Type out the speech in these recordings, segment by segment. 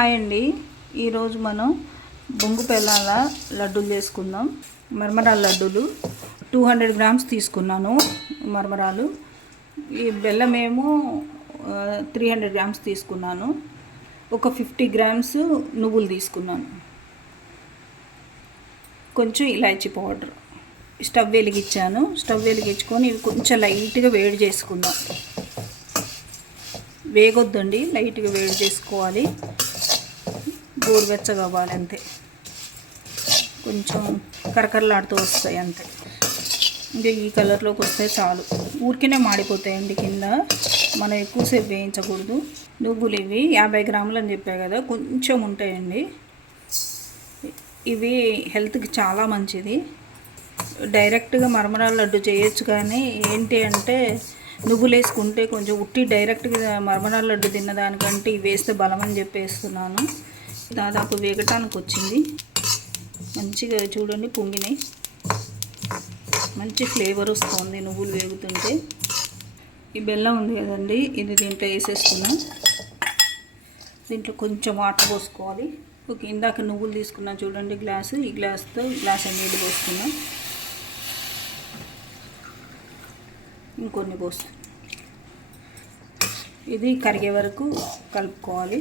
Hi అండి. ఈరోజు మనం బొంగు బెల్లాల లడ్డూలు చేసుకుందాం. మరమరాల లడ్డూలు 200 గ్రామ్స్ తీసుకున్నాను. మరమరాలు ఈ బెల్లం ఏమో 300 గ్రామ్స్ తీసుకున్నాను. ఒక 50 గ్రామ్స్ నువ్వులు తీసుకున్నాను. కొంచెం ఇలాచీ పౌడర్. స్టవ్ వెలిగించాను. స్టవ్ వెలిగించుకొని ఇవి కొంచెం లైట్గా వేడి చేసుకుందాం. వేగొద్దండి, లైట్గా వేడి చేసుకోవాలి. గోరువెచ్చగా అవ్వాలి అంతే. కొంచెం కరకరలాడుతూ వస్తాయి అంతే. ఇంకా ఈ కలర్లోకి వస్తే చాలు. ఊరికినే మాడిపోతాయండి కింద. మనం ఎక్కువసేపు వేయించకూడదు. నువ్వులు ఇవి 50 గ్రాములు అని చెప్పా కదా, కొంచెం ఉంటాయండి. ఇవి హెల్త్కి చాలా మంచిది. డైరెక్ట్గా మరమరాల లడ్డు చేయొచ్చు, కానీ ఏంటి అంటే నువ్వులు వేసుకుంటే కొంచెం ఉట్టి డైరెక్ట్గా మరమరాల లడ్డు తిన్నదానికంటే ఇవి వేస్తే బలం అని చెప్పేస్తున్నాను. దాదాపు వేగటానికి వచ్చింది. మంచిగా చూడండి, పొంగినాయి. మంచి ఫ్లేవర్ వస్తుంది నువ్వులు వేగుతుంటే. ఈ బెల్లం ఉంది కదండి, ఇది దీంట్లో వేసేసుకున్నాం. దీంట్లో కొంచెం వాటర్ పోసుకోవాలి. ఓకే, ఇందాక నువ్వులు తీసుకున్నాం చూడండి గ్లాసు, ఈ గ్లాస్తో గ్లాస్ నీళ్ళు పోసుకున్నాం. ఇంకొన్ని పోస్తాం. ఇది కరిగే వరకు కలుపుకోవాలి.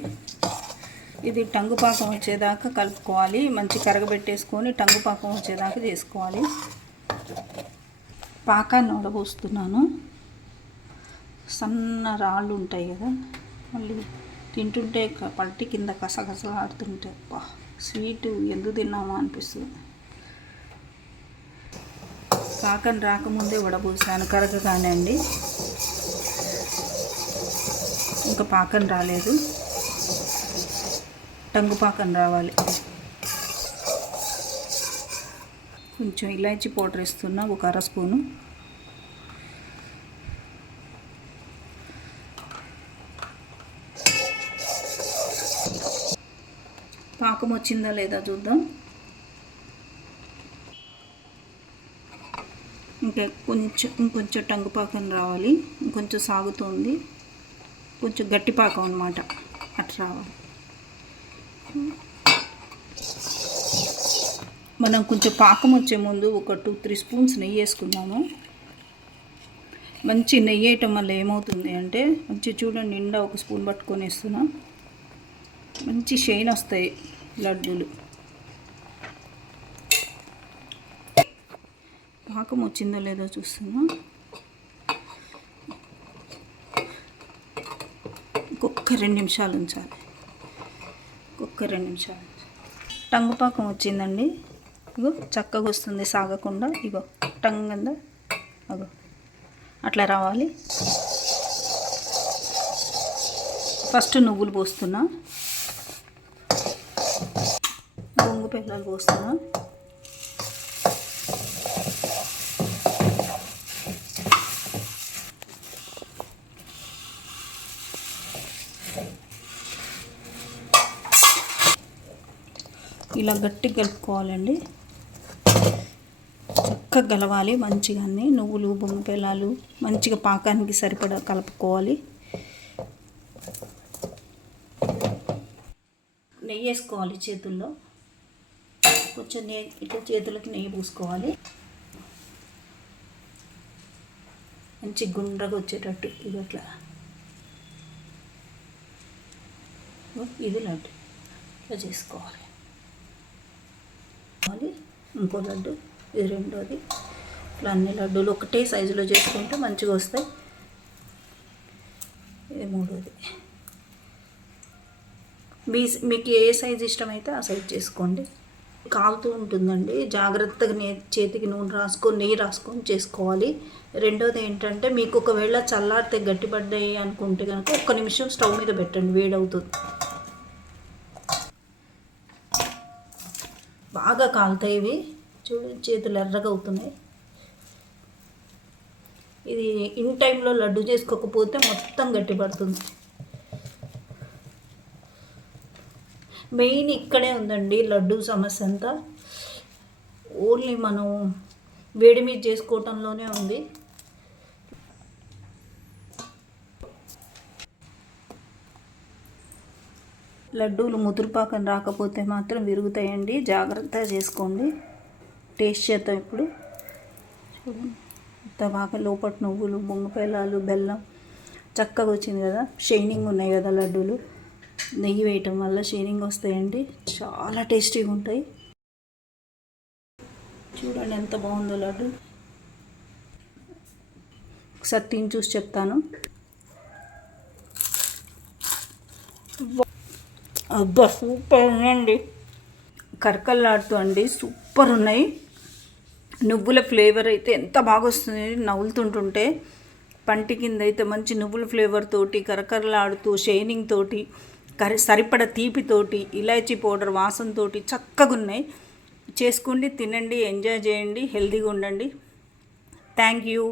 ఇది టంగుపాకం వచ్చేదాకా కలుపుకోవాలి. మంచి కరగబెట్టేసుకొని టంగుపాకం వచ్చేదాకా చేసుకోవాలి. పాకాన్ని వడబోస్తున్నాను. సన్న రాళ్ళు ఉంటాయి కదా, మళ్ళీ తింటుంటే పల్టి కింద కసకసలాడుతుంటే స్వీటు ఎందుకు తిన్నామా అనిపిస్తుంది. పాకం రాకముందే వడబోసాను కరగగానే అండి. ఇంకా పాకం రాలేదు, టంగు పాకం రావాలి. కొంచెం ఇలాచీ పౌడర్ వేస్తున్నా, ఒక అర స్పూను. పాకం వచ్చిందా లేదా చూద్దాం. ఇంకొంచెం టంగు పాకం రావాలి. ఇంకొంచెం సాగుతుంది. కొంచెం గట్టి పాకం అన్నమాట, అట్లా రావాలి. మనం కొంచెం పాకం వచ్చే ముందు ఒక 2-3 స్పూన్స్ నెయ్యి వేసుకున్నాము. మంచి నెయ్యి వేయటం వల్ల ఏమవుతుంది అంటే, మంచి చూడండి, నిండా ఒక స్పూన్ పట్టుకొని వేస్తున్నా. మంచి షైన్ వస్తాయి లడ్డూలు. పాకం వచ్చిందో లేదో చూస్తున్నా. ఇంకొక 2 నిమిషాలు ఉంచాలి. ఒక్క 2 నిమిషాలు. టంగు పాకం వచ్చిందండి. ఇగో చక్కగా వస్తుంది, సాగకుండా. ఇగో టంగ్ అందా, అగో అట్లా రావాలి. ఫస్ట్ నువ్వులు పోస్తున్నా, బొంగు బెల్లాలు పోస్తున్నా. ఇలా గట్టిగా కలుపుకోవాలండి. చక్కగా గలవాలి మంచిగా. అన్నీ నువ్వులు బొంగు బెల్లాలు మంచిగా పాకానికి సరిపడా కలుపుకోవాలి. నెయ్యి వేసుకోవాలి చేతుల్లో. కొంచెం నెయ్యి ఇట్లా చేతులకి నెయ్యి పూసుకోవాలి. మంచి గుండ్రగా వచ్చేటట్టు. ఇది అట్లా, ఇది లడ్డు ఇట్లా చేసుకోవాలి. ఇంకో లడ్డు, ఇది రెండోది. ఇట్లా అన్ని లడ్డూలు ఒకటే సైజులో చేసుకుంటే మంచిగా వస్తాయి. ఇది మూడోది. మీకు ఏ సైజు ఇష్టమైతే ఆ సైజు చేసుకోండి. కాలుతూ ఉంటుందండి, జాగ్రత్తగా చేతికి నూనె రాసుకొని నెయ్యి రాసుకొని చేసుకోవాలి. రెండోది ఏంటంటే, మీకు ఒకవేళ చల్లారితే గట్టిపడ్డాయి అనుకుంటే కనుక 1 నిమిషం స్టవ్ మీద పెట్టండి, వేడవుతుంది. బాగా కాలుతాయి ఇవి. చూడండి, చేతులు ఎర్రగా అవుతున్నాయి. ఇది ఇన్ టైంలో లడ్డు చేసుకోకపోతే మొత్తం గట్టిపడుతుంది. మెయిన్ ఇక్కడే ఉందండి లడ్డు సమస్య అంతా. ఓన్లీ మనం వేడి మీద చేసుకోవటంలోనే ఉంది. లడ్డూలు ముదురుపాకం రాకపోతే మాత్రం విరుగుతాయండి, జాగ్రత్తగా చేసుకోండి. టేస్ట్ చేద్దాం ఇప్పుడు. చూడండి ఇంత బాగా లోపల నువ్వులు, బొంగుపేలాలు, బెల్లం చక్కగా వచ్చింది కదా. షైనింగ్ ఉన్నాయి కదా లడ్డూలు. నెయ్యి వేయటం వల్ల షైనింగ్ వస్తాయండి, చాలా టేస్టీగా ఉంటాయి. చూడండి ఎంత బాగుందో లడ్డు. ఒకసారి తిని చూసి చెప్తాను. అబ్బా సూపర్ ఉన్నాయండి, కరకల్లాడుతూ అండి, సూపర్ ఉన్నాయి. నువ్వుల ఫ్లేవర్ అయితే ఎంత బాగా వస్తుంది నవ్వులుతుంటుంటే. పంటి కింద అయితే మంచి నువ్వుల ఫ్లేవర్ తోటి, కరకరలాడుతూ, షైనింగ్ తోటి, సరిపడ తీపితోటి, ఇలాచీ పౌడర్ వాసనతోటి చక్కగా ఉన్నాయి. చేసుకోండి, తినండి, ఎంజాయ్ చేయండి, హెల్తీగా ఉండండి. Thank you.